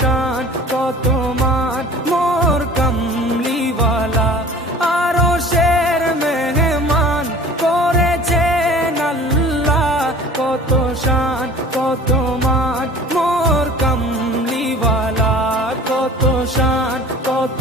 শান কত মান মোর কামলিওয়ালা, আরো শের মেহমান করেছেন আল্লাহ। কত শান কত মান মোর কামলিওয়ালা, কত শান কত